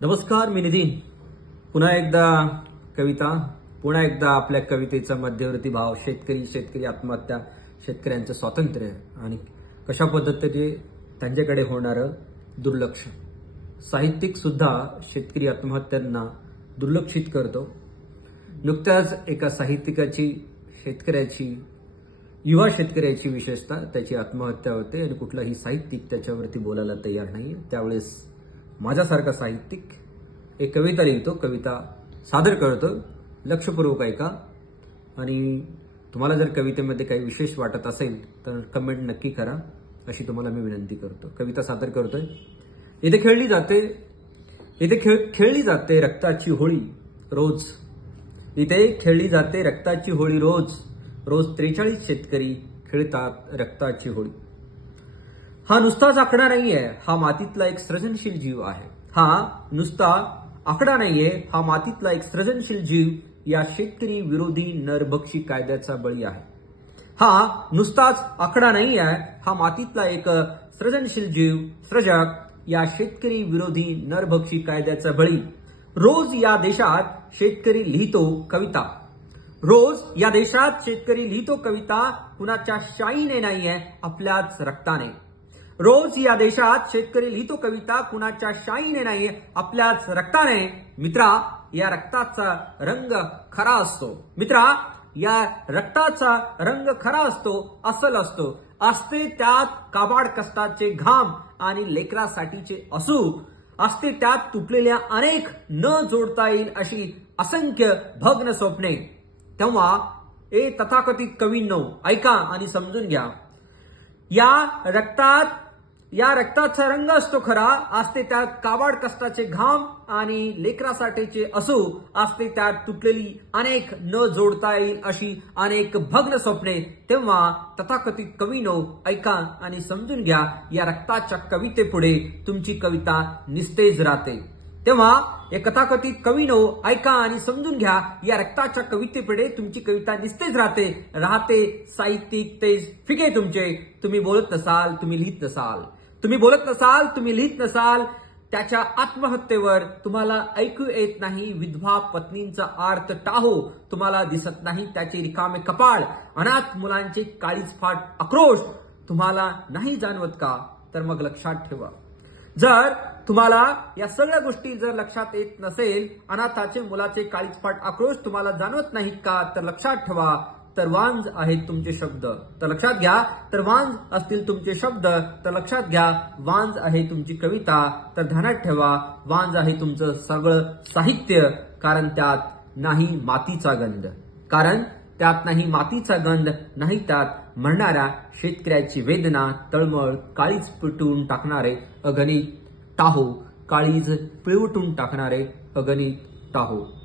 नमस्कार, मी नितीन. पुन्हा एकदा कविता, पुन्हा एकदा आपल्या कवितेचा मध्यवर्ती भाव शेतकरी आत्महत्या, शेतकऱ्यांचं स्वातंत्र्य आणि कशा पद्धतीने त्यांच्याकडे होणारं दुर्लक्ष. साहित्यिक सुद्धा शेतकरी आत्महत्यांना दुर्लक्षित करतो. नुकत्याच एका साहित्यिकाची, युवा शेतकऱ्याची विशेषतः त्याची आत्महत्या होते आणि कुठलाही साहित्यिक त्याच्यावरती बोलायला तयार नाही. त्यावेळेस माझ्यासारखा साहित्यिक एक कविता लिहितो, कविता सादर करतो. लक्षपूर्वक ऐका आणि तुम्हाला जर कवितेमध्ये काही विशेष वाटत असेल तर कमेंट नक्की करा, अशी तुम्हाला मी विनंती करतो. कविता सादर करतोय. इथे खेळली जाते रक्ताची होळी रोज. इथे खेळली जाते रक्ताची होळी रोज. रोज 43 शेतकरी खेळतात रक्ताची होळी. हा नुसताच आकडा नाहीये, हा मातीतला एक सृजनशील जीव आहे. हा नुसता आकडा नाहीये, हा मातीतला एक सृजनशील जीव या शेतकरी विरोधी नरभक्षी कायद्याचा बळी आहे. हा नुसताच आकडा नाहीये, हा मातीतला एक सृजनशील जीव, सृजक या शेतकरी विरोधी नरभक्षी कायद्याचा बळी. रोज या देशात शेतकरी लिहितो कविता. रोज या देशात शेतकरी लिहितो कविता, कुणाच्या शाईने नाहीये, आपल्याच रक्ताने. रोज या देशात शेतकरी लिहितो कविता, कुणाच्या शाईने नाही, आपल्याच रक्ताने. मित्रा, या रक्ताचा रंग खरा असतो. मित्रा, या रक्ताचा रंग खरा असतो, असल असतो. असते त्यात काबाड कष्टाचे घाम आणि लेकरासाठीचे असू. असते त्यात तुटलेल्या अनेक न जोडता येईल अशी असंख्य भग्न स्वप्ने. तेव्हा तथाकथित कवींनो, ऐका आणि समजून घ्या. या रक्ताचा रंग असतो खरा. असते त्यात काबाड कष्टाचे घाम आणि लेकरासाठीचे असू. असते त्यात तुटलेली अनेक न जोडता येईल अशी अनेक भग्न स्वप्ने. तेव्हा तथाकथित कवीनो, ऐका आणि समजून घ्या. या रक्ताच्या कवितेपुढे तुमची कविता निस्तेज राहते. तेव्हा या तथाकथित कवीनो, ऐका आणि समजून घ्या. या रक्ताच्या कवितेपुढे तुमची कविता निस्तेज राहते. साहित्यिक तेज फिके तुमचे. तुम्ही बोलत नसाल, तुम्ही लिहित नसाल. तुम्ही बोलत नसाल, तुम्ही लिहित नसाल. त्याच्या आत्महत्येवर तुम्हाला ऐकू येत नाही विधवा पत्नींचा आर्त टाहो. तुम्हाला दिसत नाही त्याचे रिकामे कपाळ, अनाथ मुलांचे काळीजफाट आक्रोश. तुम्हाला नाही जाणवत का? तर मग लक्षात ठेवा. जर तुम्हाला या सगळ्या गोष्टी जर लक्षात येत नसेल, अनाथाचे मुलाचे काळीजफाट आक्रोश तुम्हाला जाणवत नाहीत का? तर लक्षात ठेवा, तर वांज आहेत तुमचे शब्द. तर लक्षात घ्या, तर वांज असतील तुमचे शब्द. तर लक्षात घ्या, वांज आहे तुमची कविता. तर ध्यानात ठेवा, वांज आहे तुमचं सगळं साहित्य. कारण त्यात नाही मातीचा गंध. नाही त्यात म्हणणाऱ्या शेतकऱ्याची वेदना, तळमळ, काळीज पिळवटून टाकणारे अगणित टाहो. काळीज पिळवटून टाकणारे अगणित टाहो.